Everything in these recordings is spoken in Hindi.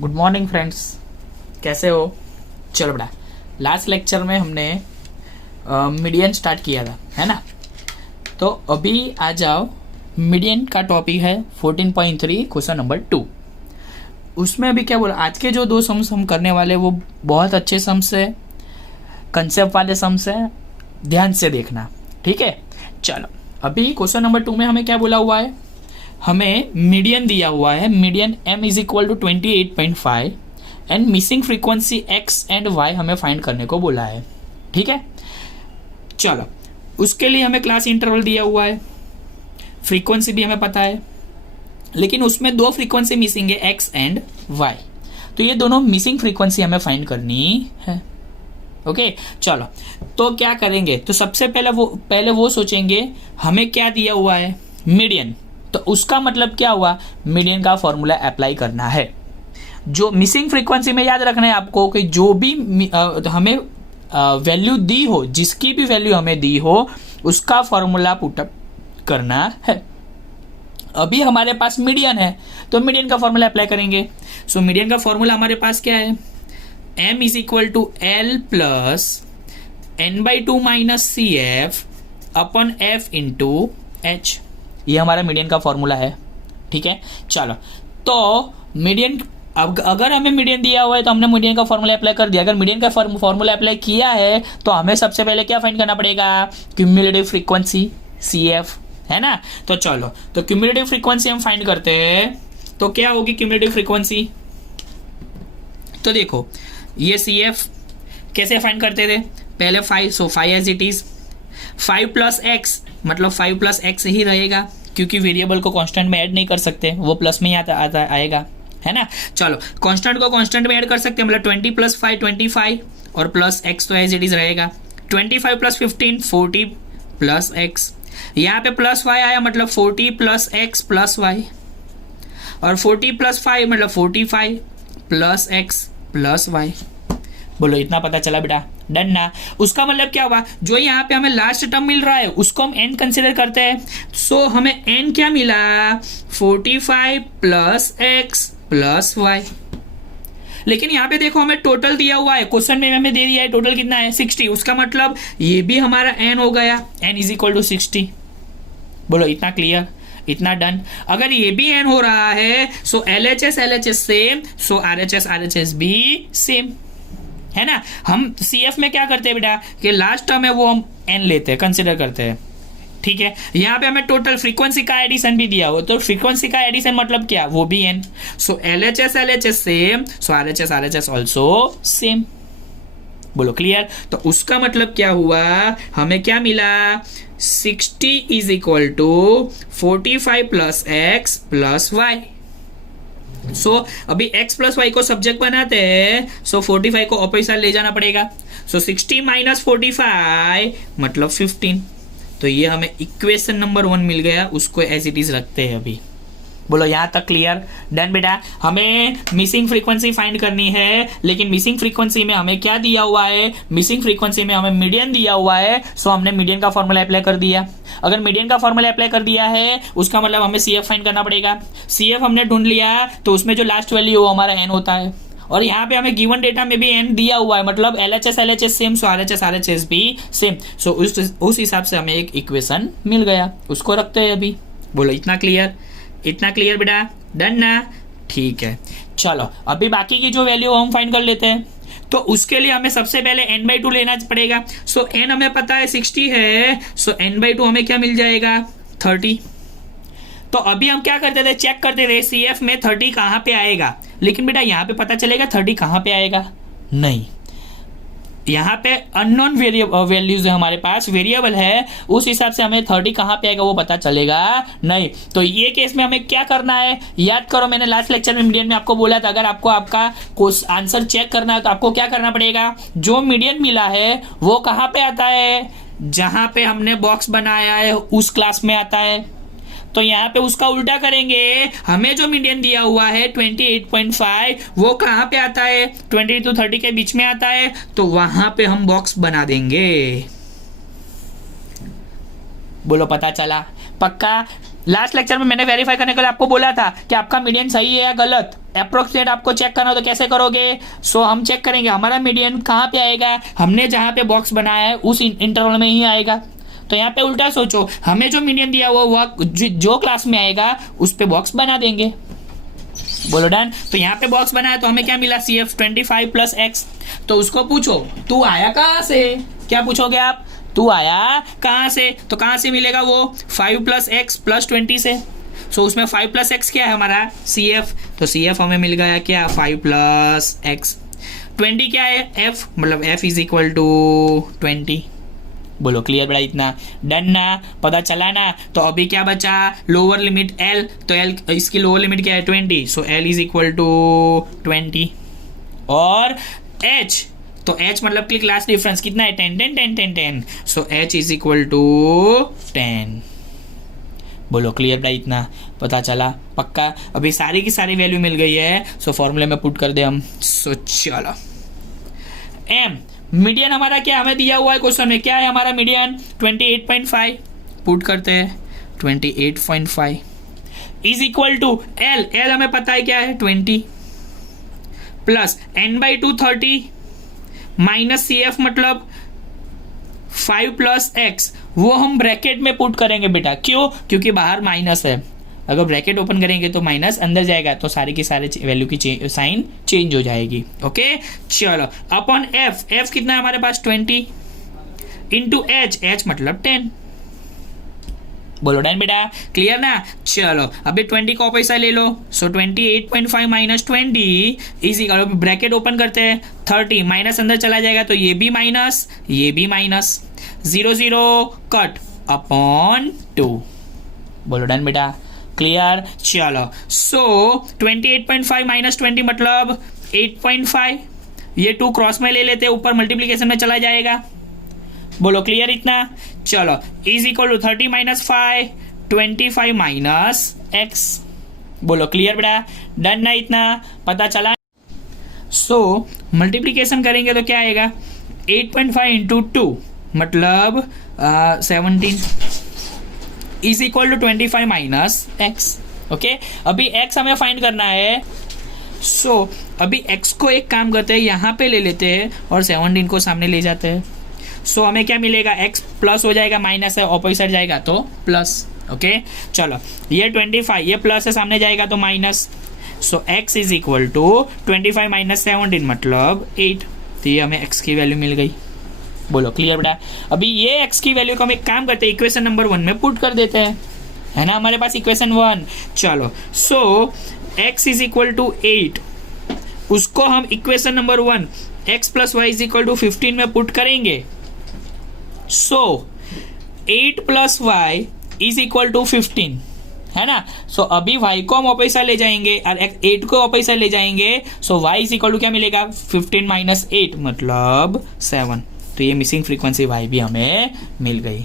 गुड मॉर्निंग फ्रेंड्स, कैसे हो? चलो बेटा, लास्ट लेक्चर में हमने मीडियन स्टार्ट किया था, है ना? तो अभी आ जाओ, मीडियन का टॉपिक है 14.3 क्वेश्चन नंबर 2। उसमें अभी क्या बोला, आज के जो दो सम्स हम करने वाले वो बहुत अच्छे सम्स है, कंसेप्ट वाले सम्स है, ध्यान से देखना, ठीक है? चलो, अभी क्वेश्चन नंबर 2 में हमें क्या बोला हुआ है, हमें मीडियन दिया हुआ है, median m is equal to 28.5 and missing frequency x and y हमें फाइंड करने को बोला है, ठीक है? चलो, उसके लिए हमें क्लास इंटरवल दिया हुआ है, फ्रीक्वेंसी भी हमें पता है, लेकिन उसमें दो फ्रीक्वेंसी मिसिंग है, x एंड y। तो ये दोनों मिसिंग फ्रीक्वेंसी हमें फाइंड करनी है। ओके, चलो, तो क्या करेंगे? तो सबसे पहले वो सोचेंगे हमें क्या दिया हुआ है, मीडियन। तो उसका मतलब क्या हुआ, मीडियन का फॉर्मूला अप्लाई करना है। जो मिसिंग फ्रीक्वेंसी में याद रखना है आपको कि जो भी हमें वैल्यू दी हो, जिसकी भी वैल्यू हमें दी हो, उसका फॉर्मूला पुटअप करना है। अभी हमारे पास मीडियन है, तो मीडियन का फॉर्मूला अप्लाई करेंगे। सो मीडियन का फॉर्मूला हमारे पास क्या है, m is equal to L plus n/2 minus C F upon F into H. ये हमारा मीडियन का फॉर्मूला है, ठीक है? चलो, तो मीडियन, अगर हमें मीडियन दिया हुआ है तो हमने मीडियन का फॉर्मूला अप्लाई कर दिया। अगर मीडियन का फॉर्मूला अप्लाई किया है तो हमें सबसे पहले क्या फाइंड करना पड़ेगा, क्यूमुलेटिव फ्रीक्वेंसी CF, है ना? तो चलो, तो क्यूमुलेटिव फ्रीक्वेंसी हम फाइंड करते हैं। तो क्या होगी क्यूमुलेटिव फ्रीक्वेंसी? तो देखो, ये CF कैसे फाइंड करते थे, पहले 5, so 5 as it is, 5 plus x, मतलब 5 प्लस एक्स ही रहेगा, क्योंकि वेरिएबल को कांस्टेंट में ऐड नहीं कर सकते, वो प्लस में ही आता आएगा, है ना? चलो, कांस्टेंट को कांस्टेंट में ऐड कर सकते हैं, मतलब 20 प्लस 5 25, और प्लस एक्स तो एज इट इज रहेगा। 25 प्लस 15 40 प्लस एक्स, यहाँ पे प्लस वाई आया, मतलब 40 प्लस एक्स प्लस वाई, और 40 प्लस 5 मतलब 45 प्लस एक्स प्लस वाई। बोलो, इतना पता चला बेटा? डन ना? उसका मतलब क्या हुआ, जो यहाँ पे हमें लास्ट टर्म मिल रहा है उसको हम n कंसिडर करते हैं। सो हमें n क्या मिला, 45 प्लस एक्स प्लस वाई। लेकिन यहाँ पे देखो, हमें टोटल दिया हुआ है, क्वेश्चन में हमें दे दिया है टोटल कितना है, 60। उसका मतलब ये भी हमारा n हो गया, n इज इक्वल टू 60। बोलो, इतना क्लियर, इतना डन? अगर ये भी n हो रहा है, सो LHS सेम, सो RHS भी सेम, है ना? हम CF में क्या करते हैं बेटा, कि लास्ट टर्म है वो हम n लेते हैं, कंसिडर करते हैं, ठीक है? यहाँ पे हमें टोटल फ्रीक्वेंसी का एडिशन भी दिया हो, तो फ्रीक्वेंसी का एडिशन मतलब क्या, वो भी n। So LHS same, so RHS also same. बोलो, क्लियर? तो उसका मतलब क्या हुआ, हमें क्या मिला, 60 is equal to 45 plus x plus y. So अभी x प्लस वाई को सब्जेक्ट बनाते हैं, सो 45 को ऑपोजिट ले जाना पड़ेगा। सो 60 माइनस 45 मतलब 15। तो ये हमें इक्वेशन नंबर 1 मिल गया, उसको एज इट इज रखते हैं अभी। बोलो, यहां तक क्लियर? डन बेटा? हमें मिसिंग फ्रीक्वेंसी फाइंड करनी है, लेकिन मिसिंग फ्रीक्वेंसी में हमें क्या दिया हुआ है, मिसिंग फ्रीक्वेंसी में हमें मीडियन दिया हुआ है। सो हमने मीडियन का फॉर्मूला अप्लाई कर दिया। अगर मीडियन का फॉर्मूला अप्लाई कर दिया है, उसका मतलब हमें CF फाइंड करना पड़ेगा। CF हमने ढूंढ लिया, तो उसमें जो लास्ट वैल्यू हो हमारा n होता है, और यहाँ पे हमें गिवन डेटा में भी n दिया हुआ है, मतलब LHS सेम, सो RHS भी सेम। सो उस हिसाब से हमें एक इक्वेशन मिल गया, उसको रखते हैं अभी। बोलो, इतना क्लियर? इतना क्लियर बेटा? डन ना? ठीक है, चलो, अभी बाकी की जो वैल्यू हम फाइंड कर लेते हैं। तो उसके लिए हमें सबसे पहले n/2 लेना पड़ेगा। सो n हमें पता है 60 है, सो n/2 हमें क्या मिल जाएगा, 30। तो अभी हम क्या करते थे, चेक करते थे CF में 30 कहाँ पे आएगा, लेकिन बेटा यहाँ पे पता चलेगा 30 कहाँ पे आएगा, नहीं। यहाँ पे अननोन वैल्यूज है हमारे पास, वेरिएबल है, उस हिसाब से हमें 30 कहाँ पे आएगा वो पता चलेगा नहीं। तो ये केस में हमें क्या करना है, याद करो, मैंने लास्ट लेक्चर में मीडियन में आपको बोला था, अगर आपको आपका आंसर चेक करना है तो आपको क्या करना पड़ेगा, जो मीडियन मिला है वो कहाँ पे आता है, जहां पे हमने बॉक्स बनाया है उस क्लास में आता है। तो यहाँ पे उसका उल्टा करेंगे, हमें जो मीडियन दिया हुआ है 28.5 वो कहाँ पे आता है, 20 to 30 के बीच में आता है, तो वहां पे हम बॉक्स बना देंगे। बोलो, पता चला? पक्का? लास्ट लेक्चर में मैंने वेरीफाई करने के लिए आपको बोला था कि आपका मीडियन सही है या गलत, अप्रोक्सीमेट आपको चेक करना हो तो कैसे करोगे। सो हम चेक करेंगे हमारा मीडियन कहाँ पे आएगा, हमने जहाँ पे बॉक्स बनाया है उस इंटरवल में ही आएगा। तो यहाँ पे उल्टा सोचो, हमें जो मीडियन दिया हुआ वह जो क्लास में आएगा उस पे बॉक्स बना देंगे। बोलो डन। तो यहाँ पे बॉक्स बनाया तो हमें क्या मिला, CF 25 प्लस एक्स। तो उसको पूछो तू आया कहाँ से, क्या पूछोगे आप, तू आया कहाँ से, तो कहाँ से मिलेगा वो 5 प्लस एक्स प्लस 20 से। सो उसमें 5 प्लस एक्स क्या है हमारा CF, तो CF हमें मिल गया क्या 5 प्लस एक्स। 20 क्या है F, मतलब F इज इक्वल टू 20। बोलो क्लियर बेटा, इतना डन ना, पता चला ना। तो अभी क्या बचा, लोअर लिमिट L, तो L इसकी लोअर लिमिट क्या है 20, सो L इज इक्वल टू 20। और H, तो H मतलब कि क्लास डिफरेंस कितना है 10 10 10 10 10, so H is equal to 10। बोलो क्लियर बेटा, इतना पता चला पक्का। अभी सारी की सारी वैल्यू मिल गई है, सो फॉर्मूले में पुट कर दे हम। सो चलो M मीडियन हमारा क्या हमें दिया हुआ है क्वेश्चन में, क्या है हमारा मीडियन 28.5, पुट करते हैं 28.5 is equal to L, L हमें पता है क्या है 20 प्लस n/2 30 माइनस CF मतलब 5 प्लस एक्स, वो हम ब्रैकेट में पुट करेंगे बेटा। क्यों, क्योंकि बाहर माइनस है, अगर ब्रैकेट ओपन करेंगे तो माइनस अंदर जाएगा तो सारी की सारे वैल्यू की साइन चेंज हो जाएगी। ओके चलो, अपॉन F, F कितना है हमारे पास 20 इंटू H, H मतलब 10। बोलो डन बेटा, क्लियर ना। चलो अभी 20 का पैसा ले लो, सो 28.5 minus 20 is equal, bracket open करते हैं 30, माइनस अंदर चला जाएगा तो ये भी माइनस ये भी माइनस, 0 0 कट अपॉन 2। बोलो डन बेटा, क्लियर। चलो सो 28.5 माइनस 20 मतलब 8.5, ये 2 क्रॉस में ले लेते हैं, ऊपर मल्टीप्लीकेशन में चला जाएगा। बोलो क्लियर इतना। चलो is equal to 30 minus 5 25 minus x. बोलो क्लियर बेटा, डन ना, इतना पता चला। सो मल्टीप्लीकेशन करेंगे तो क्या आएगा 8.5 इंटू 2 मतलब 17 is equal to 25 minus x. Okay, अभी x हमें फाइंड करना है। सो अभी x को एक काम करते हैं, यहाँ पे ले लेते हैं और 17 को सामने ले जाते हैं। सो हमें क्या मिलेगा, x प्लस हो जाएगा, माइनस है ऑपोजिट जाएगा तो प्लस। ओके चलो, ये 25 ये प्लस है सामने जाएगा तो minus, so x is equal to 25 minus 17 मतलब 8। तो ये हमें x की वैल्यू मिल गई। बोलो क्लियर बेटा। अभी ये x की वैल्यू को हम एक काम करते हैं, इक्वेशन नंबर 1 में पुट कर देते हैं, है ना हमारे पास इक्वेशन 1। चलो so x is equal to 8, उसको हम equation number 1 x plus y is equal to 15 में पुट करेंगे। So 8 plus y is equal to 15, है ना। सो अभी y को हम वापस ले जाएंगे और 8 को वापस ले जाएंगे, सो y इज इक्वल टू क्या मिलेगा 15 माइनस 8 मतलब 7। तो ये मिसिंग फ्रीक्वेंसी y भी हमें मिल गई।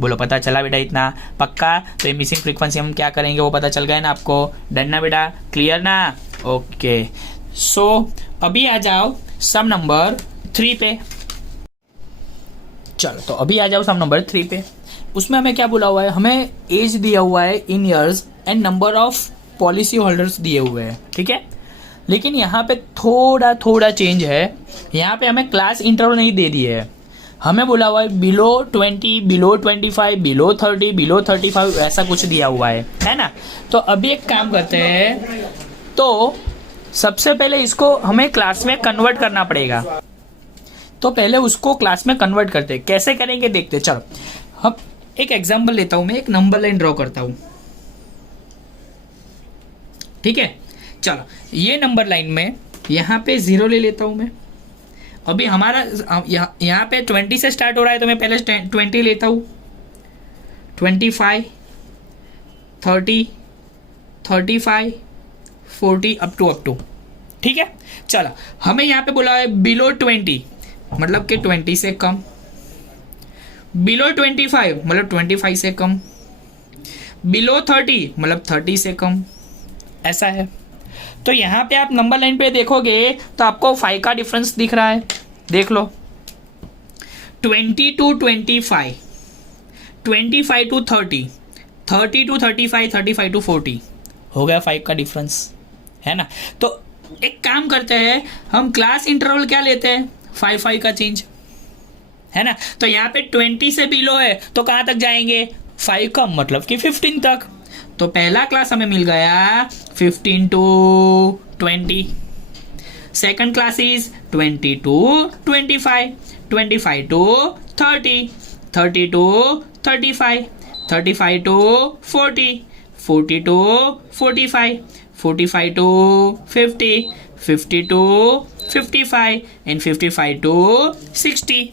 बोलो पता चला बेटा इतना पक्का। तो ये मिसिंग फ्रीक्वेंसी हम क्या करेंगे वो पता चल गया ना आपको, डन ना बेटा, क्लियर ना। ओके सो अभी आ जाओ सम नंबर 3 पे। चलो तो अभी आ जाओ सम नंबर 3 पे। उसमें हमें क्या बोला हुआ है, हमें एज दिया हुआ है इन years and number of policy holders दिए हुए हैं, ठीक है। लेकिन यहाँ पे थोड़ा चेंज है, यहाँ पे हमें क्लास इंटरवल नहीं दे दिए है, हमें बोला हुआ है बिलो 20 बिलो 25 बिलो 30 बिलो 35 ऐसा कुछ दिया हुआ है ना। तो अभी एक काम करते हैं, तो सबसे पहले इसको हमें क्लास में कन्वर्ट करना पड़ेगा। तो पहले उसको क्लास में कन्वर्ट करते हैं, कैसे करेंगे देखते। चलो हम एक एग्जांपल लेता हूं, मैं एक नंबर लाइन ड्रॉ करता हूं, ठीक है। चलो ये नंबर लाइन में यहाँ पे 0 ले लेता हूं मैं। अभी हमारा यहाँ पे 20 से स्टार्ट हो रहा है तो मैं पहले 20 लेता हूं, 25 30 35 40 अप टू, ठीक है। चलो हमें यहाँ पे बोला है बिलो 20 मतलब कि 20 से कम, बिलो 25 मतलब 25 से कम, बिलो 30 मतलब 30 से कम, ऐसा है। तो यहाँ पे आप नंबर लाइन पे देखोगे तो आपको 5 का डिफरेंस दिख रहा है, देख लो 20 to 25, 25 to 30, 30 to 35, 35 to 40 हो गया 5 का डिफरेंस, है ना। तो एक काम करते हैं, हम क्लास इंटरवल क्या लेते हैं, 5 5 का चेंज, है ना। तो यहाँ पे 20 से बिलो है तो कहाँ तक जाएंगे, 5 का मतलब कि 15 तक। तो पहला क्लास हमें मिल गया 15 to 20, second class is 20 to 25, 25 to 30, 30 to 35, 35 to 40, 40 to 45, 45 to 50, 50 to 55 and 55 to 60।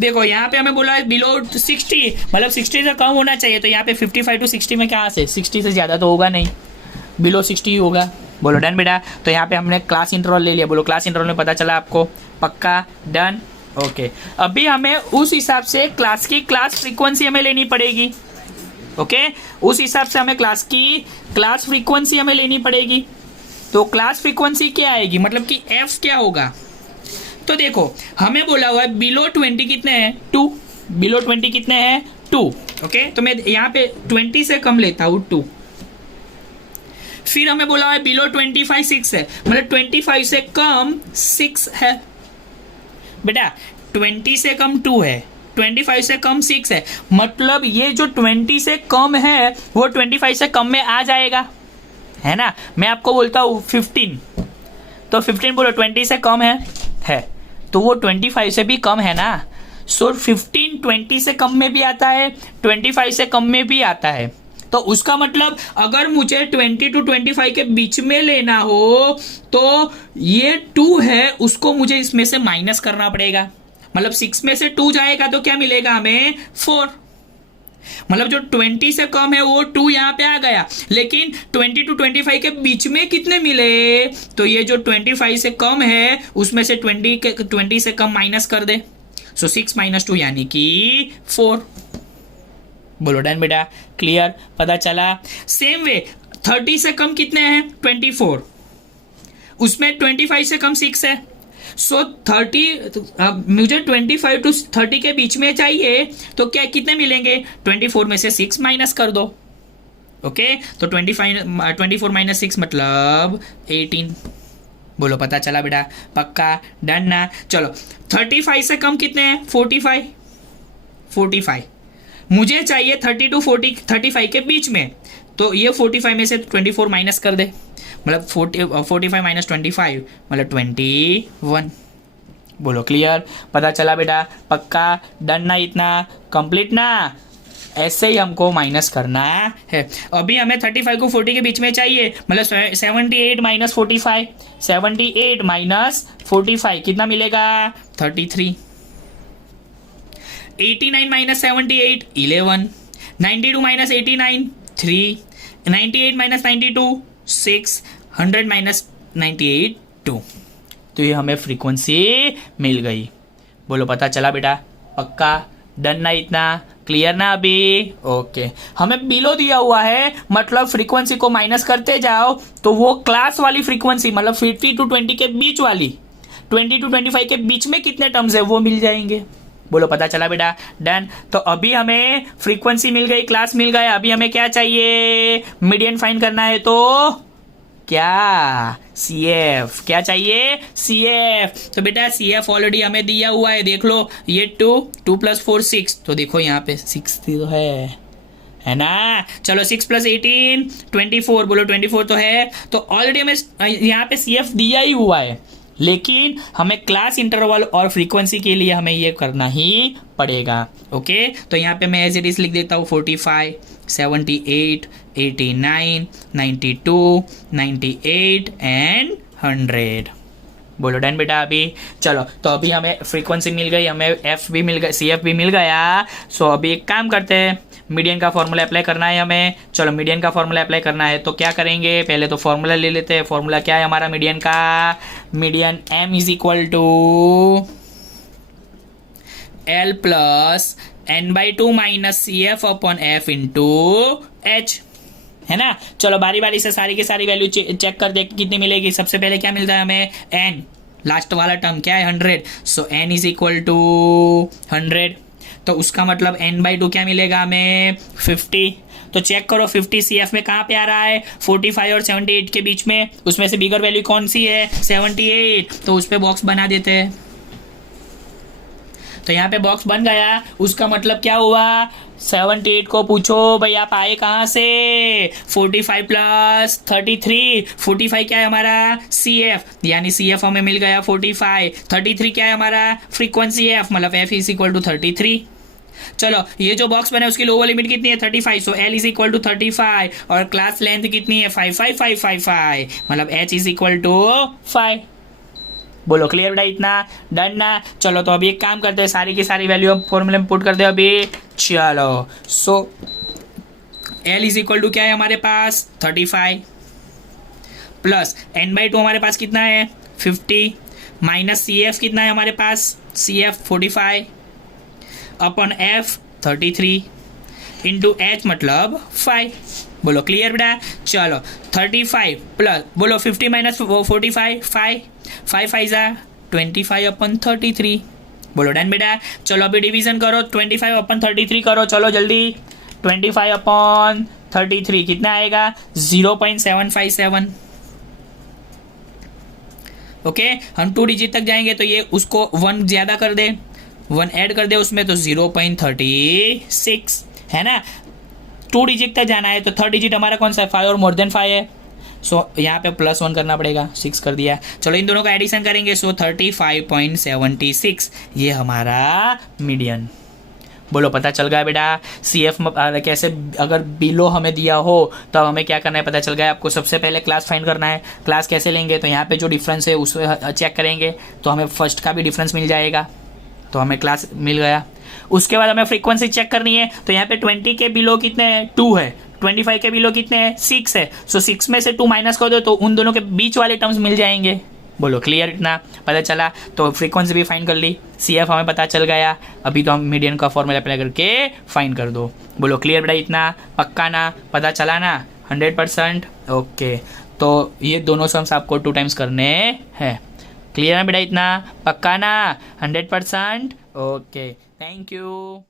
देखो यहाँ पे हमें बोला है बिलो 60, मतलब 60 से कम होना चाहिए, तो यहाँ पे 55 to 60 में क्या से 60 से ज़्यादा तो होगा नहीं, बिलो 60 ही होगा। बोलो डन बेटा। तो यहाँ पे हमने क्लास इंटरवल ले लिया, बोलो क्लास इंटरवल में पता चला आपको, पक्का डन। ओके, अभी हमें उस हिसाब से क्लास की क्लास फ्रीक्वेंसी हमें लेनी पड़ेगी। ओके, उस हिसाब से हमें क्लास की क्लास फ्रीक्वेंसी हमें लेनी पड़ेगी। तो क्लास फ्रीक्वेंसी क्या आएगी, मतलब कि एफ क्या होगा। तो देखो हमें बोला हुआ है बिलो 20 कितने हैं, 2, बिलो 20 कितने हैं, 2। ओके, तो मैं यहाँ पे 20 से कम लेता हूँ 2। फिर हमें बोला हुआ है बिलो 25 6 है, मतलब 25 से कम 6 है बेटा, 20 से कम 2 है, 25 से कम 6 है, मतलब ये जो 20 से कम है वो 25 से कम में आ जाएगा, है ना। मैं आपको बोलता हूँ 15, तो 15 बोलो 20 से कम है तो वो 25 से भी कम है ना। सो 15 20 से कम में भी आता है, 25 से कम में भी आता है। तो उसका मतलब अगर मुझे 20 to 25 के बीच में लेना हो तो ये 2 है, उसको मुझे इसमें से माइनस करना पड़ेगा, मतलब 6 में से 2 जाएगा तो क्या मिलेगा हमें, 4। मतलब जो 20 से कम है वो 2 यहाँ पे आ गया, लेकिन 20 to 25 के बीच में कितने मिले, तो ये जो 25 से कम है उसमें से 20 से कम माइनस कर दे, सो 6 - 2 यानी कि 4। बोलो डन बेटा, क्लियर, पता चला। सेम वे 30 से कम कितने हैं, 24, उसमें 25 से कम 6 है, सो 30 मुझे 25 to 30 के बीच में चाहिए, तो क्या कितने मिलेंगे, 24 में से 6 माइनस कर दो। ओके, तो 24 - 6 मतलब 18। बोलो पता चला बेटा, पक्का डन ना। चलो 35 से कम कितने हैं, 45 मुझे चाहिए 30 to 35 के बीच में, तो ये 45 में से 24 माइनस कर दे, मतलब 45 - 25 मतलब 21। बोलो क्लियर, पता चला बेटा, पक्का डन ना, इतना कंप्लीट ना, ऐसे ही हमको माइनस करना है। अभी हमें 35 को 40 के बीच में चाहिए, मतलब 78 - 45, 78 - 45 कितना मिलेगा, 33। 89 - 78 11, 92 - 89 3, 98 - 92 6, 100 - 98 2। तो ये हमें फ्रीक्वेंसी मिल गई। बोलो पता चला बेटा, पक्का डन ना, इतना क्लियर ना अभी। ओके, हमें बिलो दिया हुआ है, मतलब फ्रीक्वेंसी को माइनस करते जाओ तो वो क्लास वाली फ्रीक्वेंसी, मतलब 50 to 20 के बीच वाली, 20 to 25 के बीच में कितने टर्म्स है वो मिल जाएंगे। बोलो पता चला बेटा, डन। तो अभी हमें फ्रीक्वेंसी मिल गई, क्लास मिल गया, अभी हमें क्या चाहिए, मीडियन फाइंड करना है, तो क्या, CF क्या चाहिए, CF। तो बेटा CF ऑलरेडी हमें दिया हुआ है, देख लो, ये 2 + 4 6, तो देखो यहाँ पे 6 तो है ना। चलो 6 + 18 24, बोलो 24 तो है, तो ऑलरेडी हमें यहाँ पे CF दिया ही हुआ है, लेकिन हमें क्लास इंटरवल और फ्रीक्वेंसी के लिए हमें ये करना ही पड़ेगा। ओके, तो यहाँ पे मैं एज इट इज लिख देता हूँ 45 78 89 92 98 एंड 100। बोलो डन बेटा अभी। चलो तो अभी हमें फ्रीक्वेंसी मिल गई, हमें एफ भी मिल गया, CF भी मिल गया। सो अभी एक काम करते हैं, मीडियन का फॉर्मूला अप्लाई करना है हमें। चलो मीडियन का फॉर्मूला अप्लाई करना है तो क्या करेंगे, पहले तो फॉर्मूला ले लेते हैं। फॉर्मूला क्या है हमारा मीडियन का, median M = L + n/2 - CF/F × H, है ना। चलो बारी बारी से सारी की सारी वैल्यू चेक कर दे कितनी मिलेगी। सबसे पहले क्या मिलता है हमें, n, लास्ट वाला टर्म क्या है 100, सो n = 100। तो उसका मतलब n/2 क्या मिलेगा हमें 50। तो चेक करो 50 CF में कहाँ पे आ रहा है, 45 और 78 के बीच में, उसमें से बिगर वैल्यू कौन सी है 78, तो उस पर बॉक्स बना देते हैं। तो यहाँ पे बॉक्स बन गया, उसका मतलब क्या हुआ 78 को पूछो भाई आप आए कहाँ से, 45 प्लस 33, 45 क्या है हमारा CF, यानी CF हमें मिल गया 45, 33 क्या है हमारा फ्रीक्वेंसी F, मतलब F इज इक्वल टू 33। चलो ये जो बॉक्स बना है उसकी लोअर लिमिट कितनी है 35, सो L इज इक्वल टू 35 और क्लास लेंथ कितनी है 55555, मतलब H इज इक्वल टू 5। बोलो क्लियर बेटा, इतना डन ना। चलो तो अभी एक काम करते हैं, सारी की सारी वैल्यू अब फॉर्मूले में पुट कर दे अभी। चलो सो L इज इक्वल टू क्या है हमारे पास 35 प्लस n/2 हमारे पास कितना है 50 माइनस CF कितना है हमारे पास CF 45 अपन F 33 इंटू H मतलब 5। बोलो क्लियर बेटा। चलो 35 प्लस बोलो 50 माइनस 45 5 5 जा 25 अपन 33। बोलो डन बेटा। चलो अभी डिवीजन करो 25 अपन 33 करो, चलो जल्दी 25 अपन 33 कितना आएगा 0.757। ओके हम 2 डिजिट तक जाएंगे तो ये उसको 1 ज़्यादा कर दे, 1 ऐड कर दे उसमें, तो 0.36 है ना। 2 डिजिट तक जाना है तो 3rd डिजिट हमारा कौन सा है 5 और मोर देन 5 है, सो यहाँ पे +1 करना पड़ेगा, 6 कर दिया। चलो इन दोनों का एडिशन करेंगे, सो 35.76 ये हमारा मीडियन। बोलो पता चल गया बेटा। CF कैसे अगर बिलो हमें दिया हो तो हमें क्या करना है पता चल गया आपको। सबसे पहले क्लास फाइंड करना है, क्लास कैसे लेंगे, तो यहाँ पे जो डिफरेंस है उसे चेक करेंगे तो हमें फर्स्ट का भी डिफरेंस मिल जाएगा, तो हमें क्लास मिल गया। उसके बाद हमें फ्रीक्वेंसी चेक करनी है, तो यहाँ पे 20 के बिलो कितने हैं 2 है, 25 के बिलो कितने हैं 6 है, सो 6 में से 2 माइनस कर दो तो उन दोनों के बीच वाले टर्म्स मिल जाएंगे। बोलो क्लियर, इतना पता चला। तो फ्रीक्वेंसी भी फाइंड कर ली, CF हमें पता चल गया, अभी तो हम मीडियन का फॉर्मूला अप्लाई करके फाइंड कर दो। बोलो क्लियर बेटा, इतना पक्का ना, पता चला ना 100%। ओके तो ये दोनों सम्स आपको 2 टाइम्स करने हैं। क्लियर है बेटा, इतना पक्का ना 100%। Okay thank you.